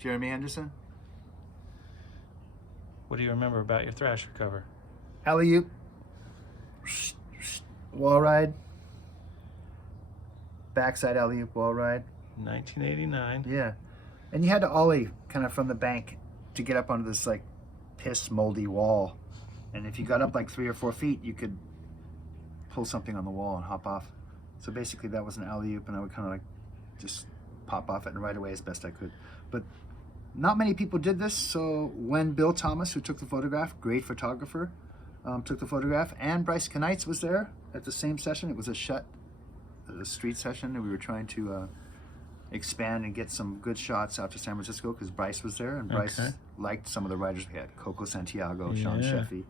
Jeremy Henderson. What do you remember about your Thrasher cover? Alley-oop. Wall ride. Backside alley-oop wall ride. 1989. Yeah. And you had to ollie kind of from the bank to get up onto this like piss moldy wall. And if you got up like 3 or 4 feet, you could pull something on the wall and hop off. So basically that was an alley-oop, and I would kind of like just pop off it and right away as best I could. But not many people did this, so when Bill Thomas, who took the photograph, great photographer, took the photograph, and Bryce Kanites was there at the same session. It was a street session, and we were trying to expand and get some good shots out to San Francisco because Bryce was there, and Bryce liked some of the riders we had, Coco Santiago, Sean Sheffy,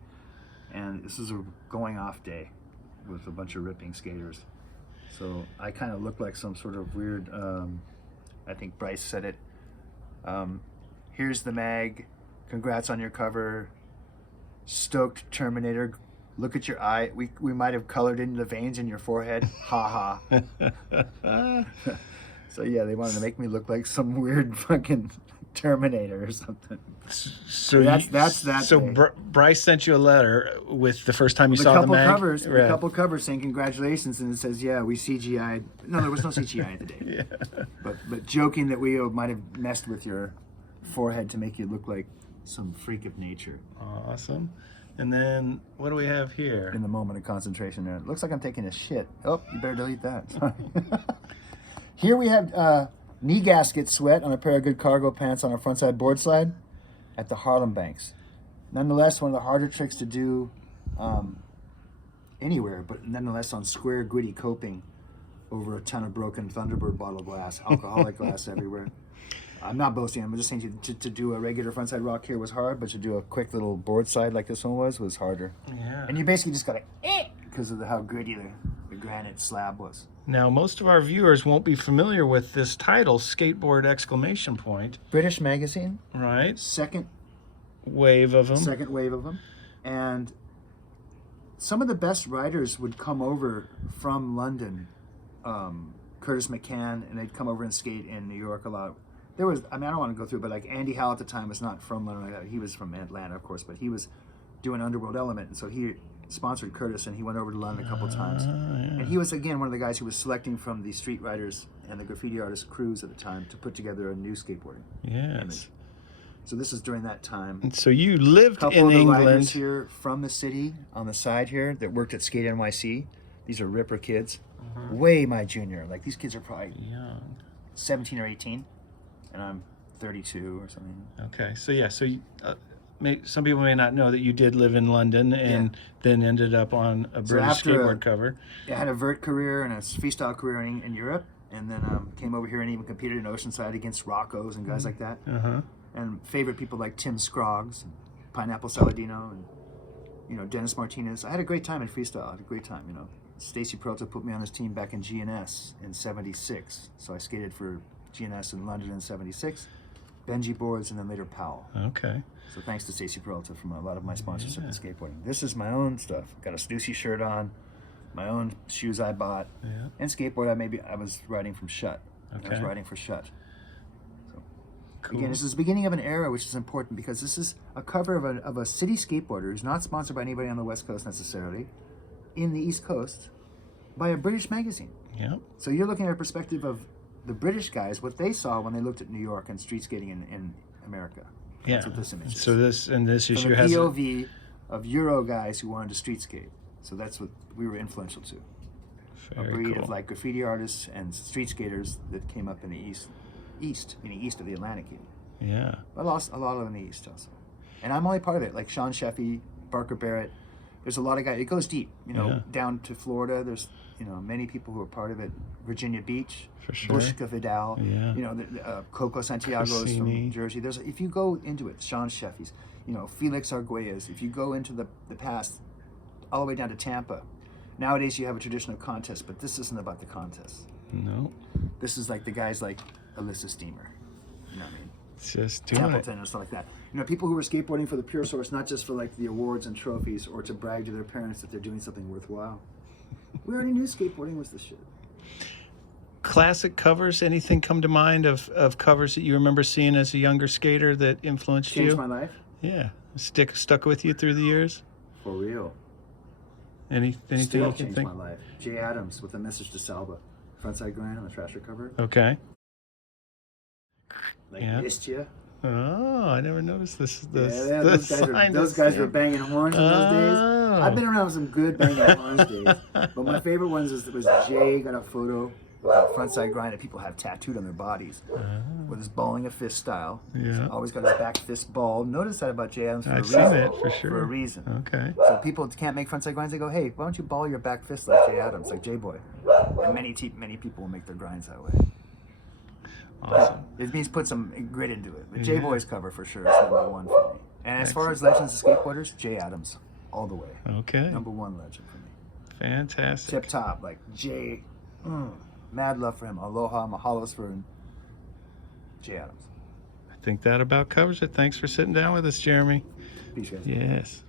and this was a going off day with a bunch of ripping skaters. So I kind of looked like some sort of weird, I think Bryce said it, here's the mag, congrats on your cover, stoked Terminator, look at your eye, we might have colored in the veins in your forehead, ha ha. So yeah, they wanted to make me look like some weird fucking Terminator or something. So that's that. So Bryce sent you a letter with the first time you saw the mag? A couple covers saying congratulations, and it says, yeah, we CGI'd. No, there was no CGI today. Yeah. But joking that we might have messed with your forehead to make you look like some freak of nature. Awesome. And then what do we have here? In the moment of concentration there. It looks like I'm taking a shit. Oh, you better delete that. Sorry. Here we have knee gasket sweat on a pair of good cargo pants on a frontside board slide at the Harlem banks. Nonetheless, one of the harder tricks to do anywhere, but nonetheless on square gritty coping over a ton of broken Thunderbird bottle glass, alcoholic glass everywhere. I'm not boasting, I'm just saying to do a regular frontside rock here was hard, but to do a quick little board slide like this one was harder. Yeah. And you basically just gotta because of how gritty the granite slab was. Now, most of our viewers won't be familiar with this title, Skateboard exclamation point. British magazine. Right. Second wave of them. Second wave of them. And some of the best riders would come over from London. Curtis McCann, and they'd come over and skate in New York a lot. There was, I don't want to go through it, but like Andy Howell at the time was not from London. He was from Atlanta, of course, but he was doing Underworld Element, and so he sponsored Curtis, and he went over to London a couple times. Yeah. And he was, again, one of the guys who was selecting from the street riders and the graffiti artist crews at the time to put together a new skateboarding image. So this is during that time. And so you lived in England. A couple of the riders here from the city on the side here that worked at Skate NYC. These are Ripper kids. Way my junior. Like, these kids are probably young. 17 or 18. And I'm 32 or something. Okay, so yeah, so you, some people may not know that you did live in London and then ended up on a British skateboard cover. I had a vert career and a freestyle career in Europe, and then came over here and even competed in Oceanside against Rocco's and guys like that. And favorite people like Tim Scroggs, and Pineapple Saladino, and Dennis Martinez. I had a great time in freestyle. I had a great time. Stacy Peralta put me on his team back in GNS in '76, so I skated for GNS in London in '76, Benji Boards, and then later Powell. Okay. So thanks to Stacy Peralta for a lot of my sponsorship in skateboarding. This is my own stuff. Got a Stussy shirt on, my own shoes I bought, and skateboard. I was riding from Shut. Okay. I was riding for Shut. So again, this is the beginning of an era, which is important because this is a cover of a city skateboarder who's not sponsored by anybody on the West Coast necessarily, in the East Coast, by a British magazine. Yeah. So you're looking at a perspective of the British guys, what they saw when they looked at New York and street skating in America. That's what this image is. So this issue has the POV of Euro guys who wanted to street skate. So that's what we were influential to. A breed of like graffiti artists and street skaters that came up in the east, meaning east of the Atlantic. Yeah. But a lot of them in the east also. And I'm only part of it, like Sean Sheffy, Barker Barrett. There's a lot of guys. It goes deep, down to Florida. There's many people who are part of it. Virginia Beach, for sure. Bushka Vidal, Coco Santiago's from Jersey. If you go into it, Sean Sheffy's, Felix Arguelles. If you go into the past, all the way down to Tampa. Nowadays you have a tradition of contest, but this isn't about the contest. No. This is like the guys like Alyssa Steamer. You know what I mean? It's just doing Templeton and stuff like that. People who were skateboarding for the pure source, not just for like the awards and trophies or to brag to their parents that they're doing something worthwhile. We already knew skateboarding was the shit. classic covers? Anything come to mind of covers that you remember seeing as a younger skater that influenced Changed you? my life. Yeah, stuck with you through the years. For real. Anything Still you can changed think? my life. Jay Adams with a message to Salva. Frontside grind on the Thrasher cover. Okay. Like, Yeah. missed you. Oh, I never noticed this. Yeah, The those guys were banging horns in those days. Oh. I've been around some good banging horns days. But my favorite ones was Jay got a photo with a frontside grind that people have tattooed on their bodies. With his balling a fist style. Yeah. Always got his back fist balled. Notice that about Jay Adams for a I've reason. seen it for sure. For a reason. Okay. So people can't make frontside grinds. They go, hey, why don't you ball your back fist like Jay Adams, like Jay Boy? And many people will make their grinds that way. Awesome. It means put some grit into it. The Yeah. Jay Boy's cover for sure is #1 for me. And as far as legends of skateboarders, Jay Adams, all the way. Okay. #1 legend for me. Fantastic. Tip top, like Jay. Mad love for him. Aloha, mahalos for him. Jay Adams. I think that about covers it. Thanks for sitting down with us, Jeremy. Peace, guys. Yes.